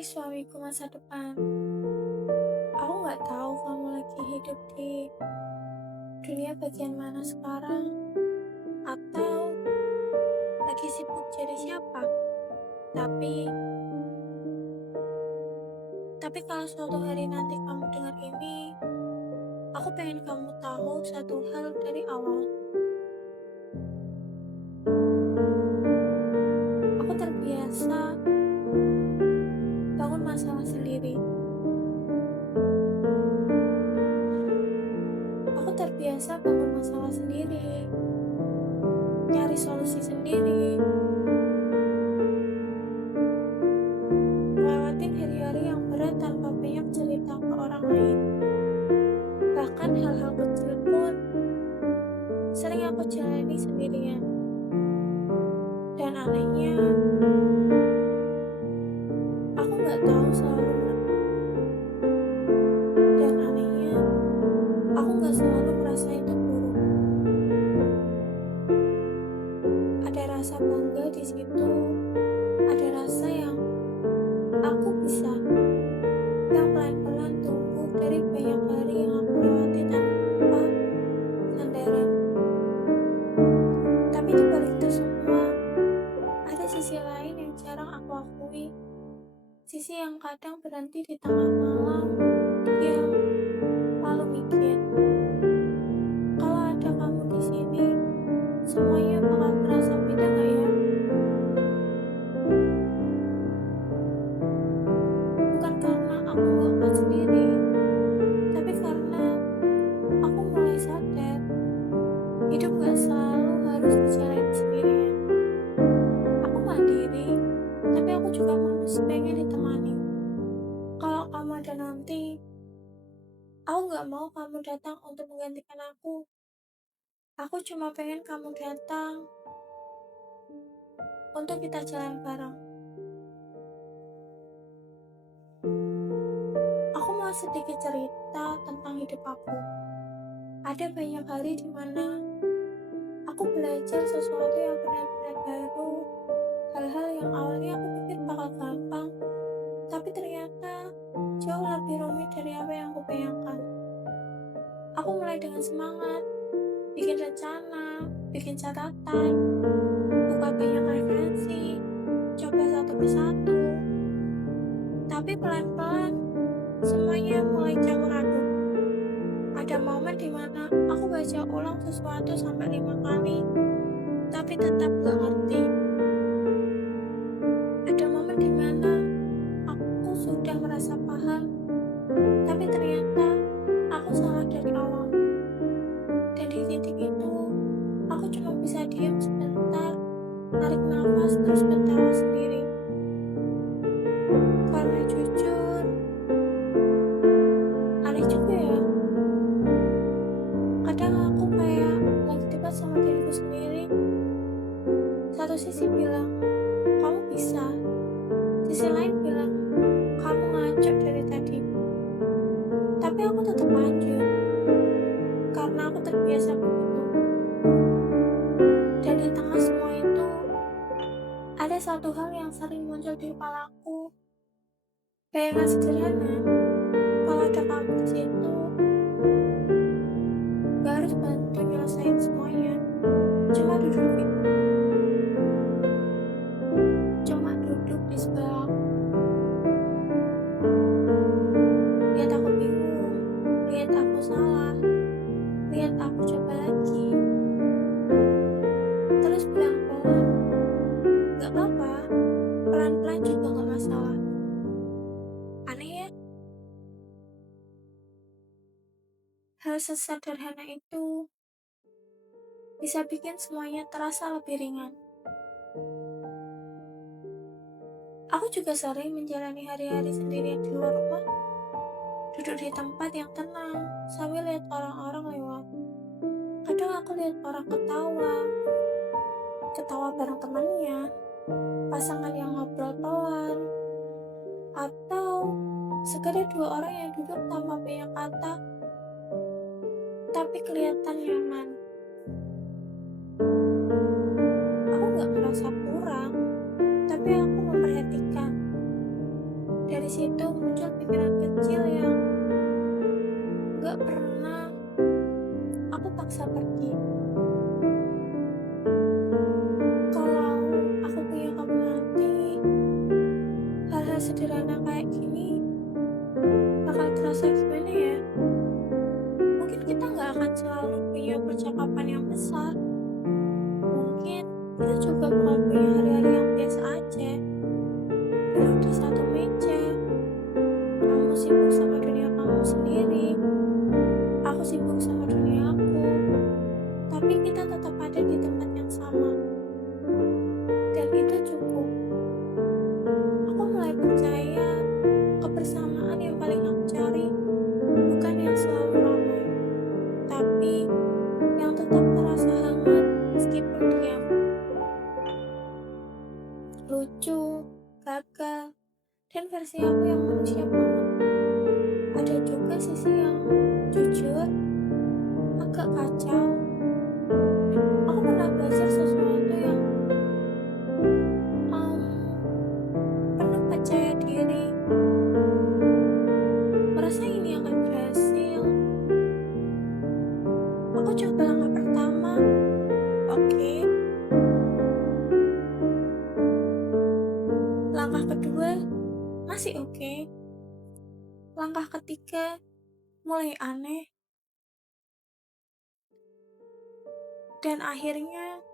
Hai suamiku masa depan, aku nggak tahu kamu lagi hidup di dunia bagian mana sekarang, atau lagi sibuk jadi siapa. Tapi, tapi kalau suatu hari nanti kamu dengar ini, aku pengen kamu tahu satu hal dari awal. Aku terbiasa bangun masalah sendiri. Aku terbiasa bangun masalah sendiri, nyari solusi sendiri, ngelewatin hari-hari yang berat tanpa banyak cerita ke orang lain. Bahkan hal-hal kecil pun sering aku jalani sendirian. Dan anehnya, aku nggak tahu selalu dan anehnya, aku nggak selalu merasa itu buruk. Ada rasa bangga di situ, ada rasa yang aku bisa, yang pelan-pelan tumbuh dari banyak hari yang aku lewati tanpa sandaran. Tapi di balik itu semua, ada sisi lain yang jarang aku akui. Sisi yang kadang berhenti di tengah malam, diam, lalu mikir, kalau ada kamu di sini, semuanya bakal terasa beda gak ya? Bukan karena aku gak kuat sendiri, tapi karena aku mulai sadar, hidup gak selalu harus dijalani sendirian. Aku mandiri, tapi aku juga masih pengen ditemani. Kalau kamu ada nanti, aku gak mau kamu datang untuk menggantikan aku. Aku cuma pengen kamu datang untuk kita jalan bareng. Aku mau sedikit cerita tentang hidup aku. Ada banyak hari di mana aku belajar sesuatu yang benar-benar baru, hal-hal yang awalnya aku pikir bakal gampang, tapi ternyata jauh lebih rumit dari apa yang aku bayangkan. Aku mulai dengan semangat, bikin rencana, bikin catatan, buka banyak referensi, coba satu persatu. Tapi pelan-pelan, semuanya mulai campur aduk. Ada momen dimana aku baca ulang sesuatu sampai 5 kali, tapi tetap gak ngerti. Ada momen dimana aku sudah merasa paham, tapi ternyata aku salah dari awal. Dan di titik itu, aku cuma bisa diam sebentar, narik nafas, terus ketawa sendiri. Karena jujur, aneh juga ya. Kadang aku kayak lagi debat sama diriku sendiri. Satu sisi bilang, kamu bisa. Sisi lain bilang, kamu ngaco dari tadi. Tapi aku tetap lanjut, karena aku terbiasa begitu. Dan di tengah semua itu, ada satu hal yang sering muncul di kepalaku. Bayangan sederhana, kalau ada kamu di situ, gak harus bantu nyelesain semuanya. Cuma duduk di sebelah aku. Lihat aku bingung, lihat aku salah, lihat aku coba lagi. Terus bilang pelan, gak apa-apa, pelan-pelan juga gak masalah. Aneh ya, hal sesederhana itu bisa bikin semuanya terasa lebih ringan. Aku juga sering menjalani hari-hari sendirian di luar rumah, duduk di tempat yang tenang sambil lihat orang-orang lewat. Kadang aku lihat orang ketawa bareng temannya, pasangan yang ngobrol pelan, atau sekedar dua orang yang duduk tanpa banyak kata, tapi kelihatan nyaman. Aku gak merasa kurang, tapi aku memperhatikan. Dan Dari situ muncul pikiran kecil yang gak pernah aku paksa pergi. Kalau aku punya kamu nanti, hal-hal sederhana kayak gini bakal terasa gimana ya? Mungkin kita gak akan selalu punya percakapan yang besar. Mungkin kita juga bakal punya hari-hari yang biasa aja. Duduk di satu meja, kamu sibuk sama dunia kamu sendiri, aku sibuk sama dunia aku. Tapi kita tetap ada di tempat yang sama. Dan itu cukup. Aku mulai percaya kebersamaan yang paling aku cari bukan yang selalu ramai, tapi yang tetap terasa hangat meskipun diam. Lucu, gagal, dan versi aku yang manusia banget. Ada juga sisi yang jujur, agak kacau. Aku pernah belajar sesuatu yang penuh percaya diri. Merasa ini akan berhasil. Aku coba langkah pertama, oke. Langkah kedua, masih oke. Langkah ketiga, mulai aneh. Dan akhirnya,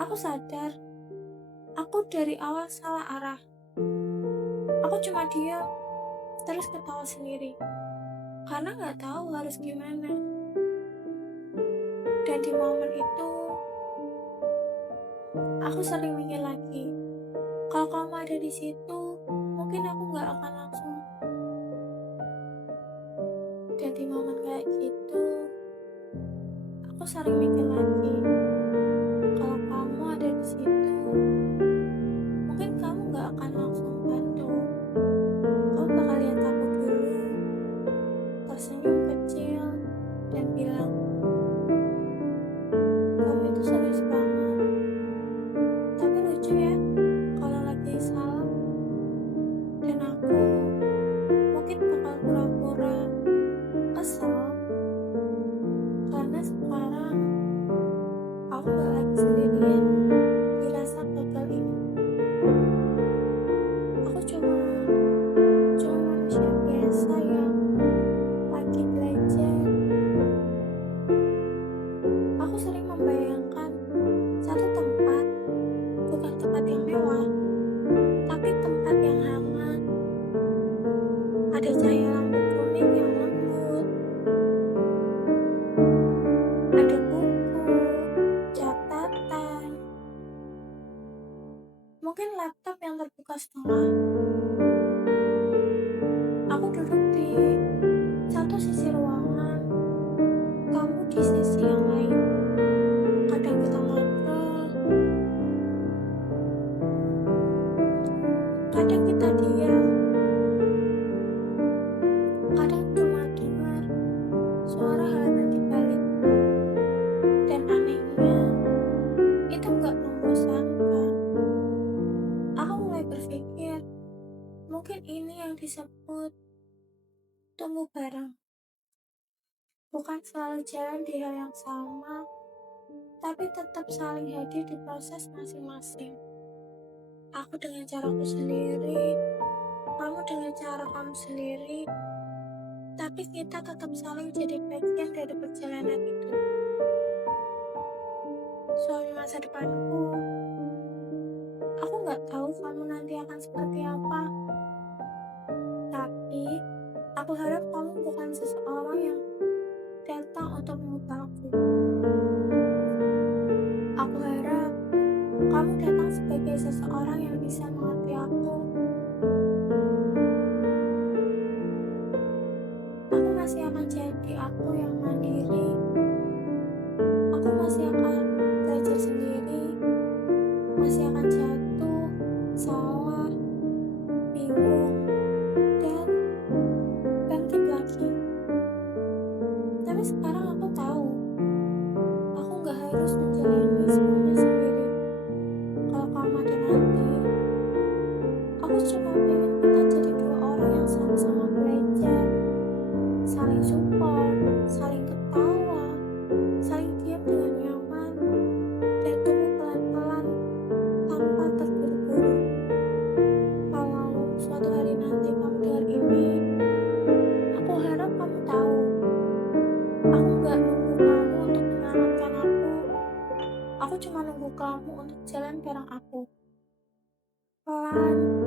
aku sadar, aku dari awal salah arah. Aku cuma diam, terus ketawa sendiri. Karena gak tahu harus gimana. Dan di momen itu, aku sering mikir lagi, kalau kamu ada di situ, mungkin aku gak akan langsung. Dan di momen kayak gitu, aku sering mikir lagi, kalau kamu ada di situ, mungkin kamu gak akan langsung bantu. Kamu bakal lihat aku dulu, tersenyum kecil, dan bilang, kamu itu serius banget. Tapi lucu ya, kalau lagi salah. Dan aku mungkin bakal pura-pura kesel, karena sekarang aku gak lagi sendirian di rasa gagal ini. Aku cuma manusia biasa yang lagi belajar. Aku sering membayangkan satu tempat, bukan tempat yang mewah, tapi tempat yang hangat. Ada cahaya lampu kuning yang lembut, ada buku, catatan, mungkin laptop yang terbuka setengah. Aku duduk di satu sisi ruangan, kamu di sisi yang lain. Kadang kita ngobrol, kadang kita diam, kadang cuma dengar suara halaman di balik. Dan anehnya, itu gak membosankan. Aku mulai berpikir, mungkin ini yang disebut tumbuh bareng. Bukan selalu jalan di hal yang sama, tapi tetap saling hadir di proses masing-masing. Aku dengan caraku sendiri, kamu dengan cara kamu sendiri, tapi kita tetap saling jadi bagian dari perjalanan itu. Suami masa depanku, aku gak tahu kamu nanti akan seperti apa, tapi aku harap kamu bukan seseorang yang datang untuk mengubahku. Aku harap kamu datang sebagai seseorang yang bisa mengerti aku. Aku masih akan jadi aku yang mandiri. Aku masih akan belajar sendiri. Masih akan jatuh, salah, bingung, dan bangkit lagi. Tapi sekarang aku tahu, aku gak harus menjalani semuanya sendiri. Kalau kamu ada nanti, aku cuma pengen cuma nunggu kamu untuk jalan bareng aku. Pelan,